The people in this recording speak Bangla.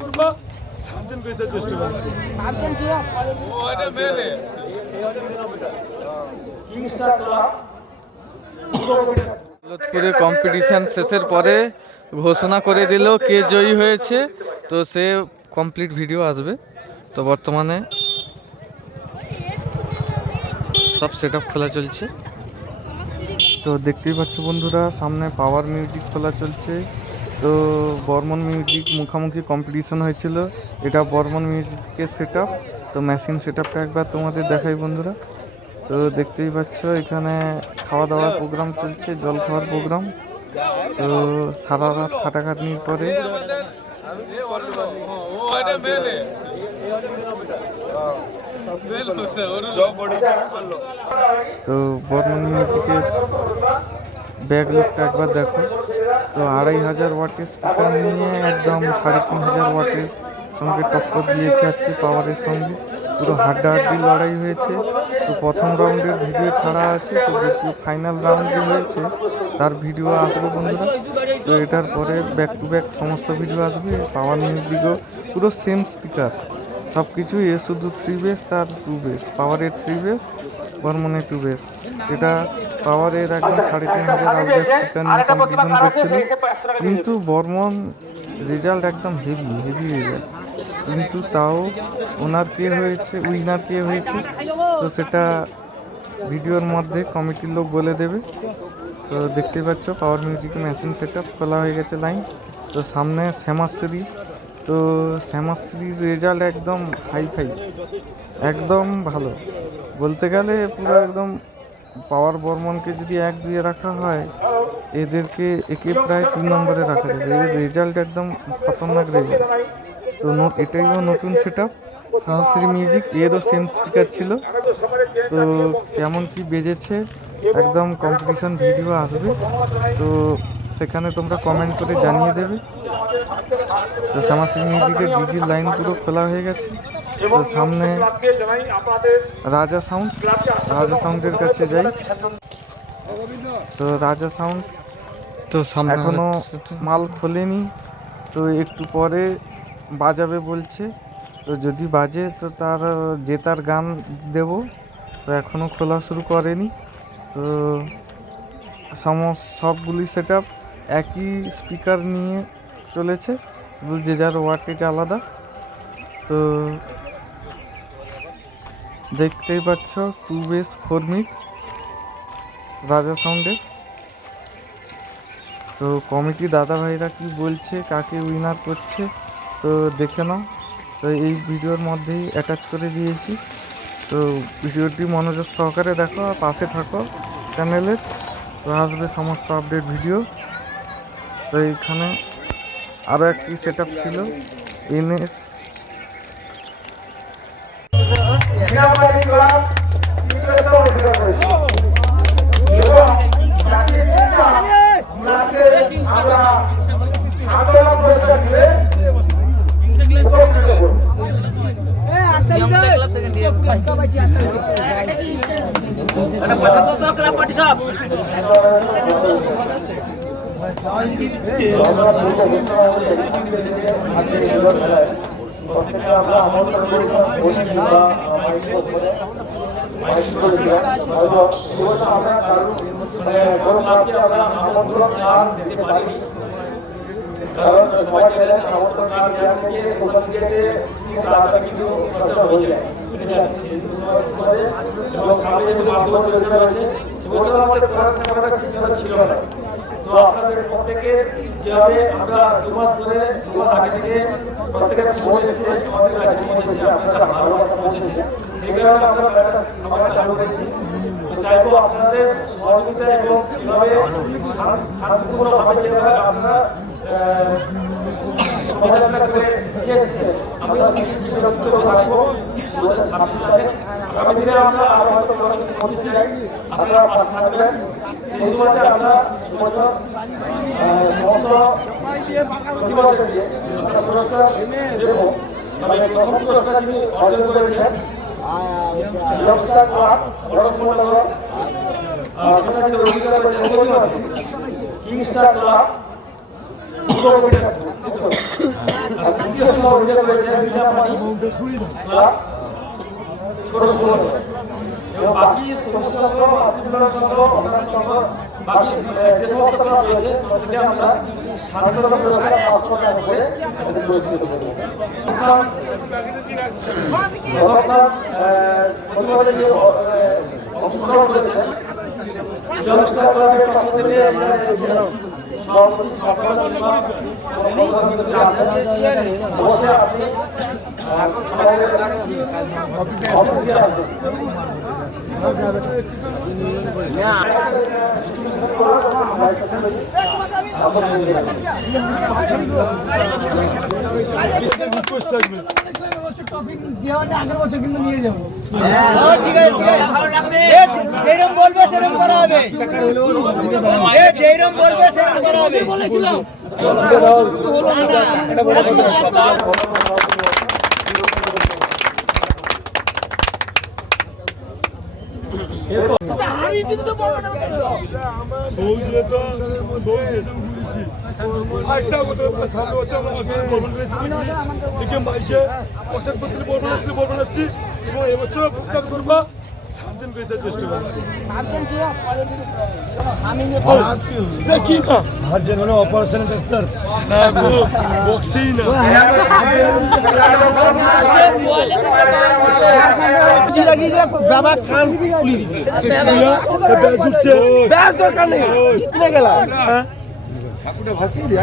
করবো সার্জেন বেসার চেষ্টা করবো দৌলতপুরে কম্পিটিশন শেষের পরে ঘোষণা করে দিল কে জয়ী হয়েছে। তো সে কমপ্লিট ভিডিও আসবে। তো বর্তমানে সব সেট আপ খোলা চলছে। তো দেখতেই পাচ্ছ বন্ধুরা, সামনে পাওয়ার মিউজিক খোলা চলছে। তো বর্মন মিউজিক মুখোমুখি কম্পিটিশন হয়েছিল, এটা বর্মন মিউজিকের সেট আপ। তো মেশিন সেট আপটা একবার তোমাদের দেখাই বন্ধুরা। তো দেখতেই পাচ্ছ এখানে খাওয়া দাওয়ার প্রোগ্রাম চলছে, জল খাওয়ার প্রোগ্রাম। তো সারা রাত খাটাখাটনির পরে তো বর্মন মিউজিকের ব্যাক লুকটা একবার দেখো। তো 2500 ওয়াটের স্পিকার নিয়ে একদম 3500 ওয়াটের সঙ্গে টক্কর দিয়েছে আজকে পাওয়ারের সঙ্গে। পুরো হাড্ডাহাড্ডি লড়াই হয়েছে। তো প্রথম রাউন্ডের ভিডিও ছাড়া আছে, তো দ্বিতীয় ফাইনাল রাউন্ড যে হয়েছে তার ভিডিও আসবে বন্ধুরা। তো এটার পরে ব্যাক টু ব্যাক সমস্ত ভিডিও আসবে। পাওয়ার মিউজিকও পুরো সেম স্পিকার সব কিছু, এ শুধু 3 বেস তার 2 বেস, পাওয়ারের 3 বেস বর্মনের 2 বেস। এটা পাওয়ারের একদম 3500 আউটডোর স্পিকার নিয়ে কম্পিটিশন করছিল, কিন্তু বর্মন রেজাল্ট একদম হেভি রেজাল্ট। কিন্তু তাও ওনার কে হয়েছে, উইনার কে হয়েছে, তো সেটা ভিডিওর মধ্যে কমিটির লোক বলে দেবে। তো দেখতে পাচ্ছ power music machine set up খোলা হয়ে গেছে লাইন। তো সামনে শ্যামাশ্রী, তো শ্যামাশ্রীর রেজাল্ট একদম হাই একদম ভালো বলতে গেলে। পুরো একদম পাওয়ার বর্মনকে যদি 1-2 রাখা হয়, এদেরকে একে প্রায় 3 নম্বরে রাখা যাবে। এর রেজাল্ট একদম খতরনাক রেজাল্ট। তো এটাইও নতুন সেট আপ শ্যামাশ্রী মিউজিক, এরও সেম স্পিকার ছিল। তো কেমন কি বেজেছে একদম কম্পিটিশন ভিডিও আসবে, তো সেখানে তোমরা কমেন্ট করে জানিয়ে দেবে। তো শ্যামাশ্রী মিউজিকের ডিজির লাইন পুরো খোলা হয়ে গেছে। তো সামনে রাজা সাউন্ডের কাছে যাই। তো রাজা সাউন্ড তো এখনো মাল খোলেনি, তো একটু পরে বাজাবে বলছে। তো যদি বাজে তো তার জেতার গান দেব। তো এখনো খোলা শুরু করেনি। তো সবগুলি সেট আপ একই স্পিকার নিয়ে চলেছে, শুধু যে যার ওয়াটেজ আলাদা। তো দেখতেই পাচ্ছ 2 বেস 4 মিড রাজা সাউন্ডের। তো কমিটি দাদা ভাইরা কি বলছে, কাকে উইনার করছে তো দেখে নাও। তো এই ভিডিওর মধ্যেই অ্যাটাচ করে দিয়েছি। তো ভিডিওটি মনোযোগ সহকারে দেখো আর পাশে থাকো চ্যানেলের। তো আসবে সমস্ত আপডেট ভিডিও। তো এইখানে আরও একটি সেট আপ ছিল NS কারণ সবাই জানেন আমন্ত্রণ না দেওয়া থেকে সোশ্যাল মিডিয়াতে তাড়াতাড়ি কিন্তু খরচা হয়ে যায়। এবং সামনে যেহেতু বাস্তব পরীক্ষা রয়েছে, এবছর আমাদের পড়াশোনার শিক্ষা ছিল না। তো আপনাদের প্রত্যেকের যেভাবে আমরা 2 মাস ধরে 2 মাস আগে থেকে প্রত্যেকের ফোন এসেছে, আমাদের কাছে পৌঁছেছে, আপনারা ভালোবাসা পৌঁছেছে, সেই কারণে আমরা চালু করেছি। তো চাইবো আপনাদের সহযোগিতা এবং এভাবে শান্তিপূর্ণভাবে যেভাবে আপনারা সমাধানটা করে নিয়ে এসেছেন, আমরা চিন্তা থাকবো 2026 সালে। আগামী দিনে আমরা আরো হয়তো করতে চাই, আপনারা পাশে থাকবেন। সেই সময়তে আমরা সমস্ত প্রতিবাদীদেরকে আমরা পুরস্কার দেব। তবে প্রথম পুরস্কার যিনি অর্জন করেছেন ইয়ংস্টার ক্লাব পরশমন্ডল কিংস্টার ক্লাব পূর্ব কমিটি আর তৃতীয় সংঘ অভিযোগ করেছে বিনাপানি ক্লাব ছোট সংঘ এবং বাকি সদস্য সংঘ মাতৃমূলক সংঘ অন্যান্য সংঘ বাকি যে সমস্ত ক্লাব রয়েছে তাদেরকে আমরা স্বাধীনতা পুরস্কার 500 টাকা করে তাদের পুরস্কৃত করেছি। প্রতিবাদে যে অংশগ্রহণ করেছেন জনস্টার ক্লাবের পক্ষ থেকে আমরা এসেছিলাম সভাপতি সাফাত ইমাম এবং প্রধান অতিথি আছেন। অবশ্যই আপনি অফিসে আসবেন। রিকোয়েস্ট থাকবে যেরকম বলবে সেরকম করা হবে, যেরকম বলবে সেরকম করা হবে। এবং এবছর প্রস্তাব করবো সার্জেন্ট পেশার চেষ্টা করবো। দেখি না সার্জেন্ট হলো অপারেশন ডাক্তার, না বক্সেই না বাবা খান পুলিশ ব্যাস উঠছে, ব্যাস দরকার নেই, জিততে গেলাম। ভাসিয়ে দিয়ে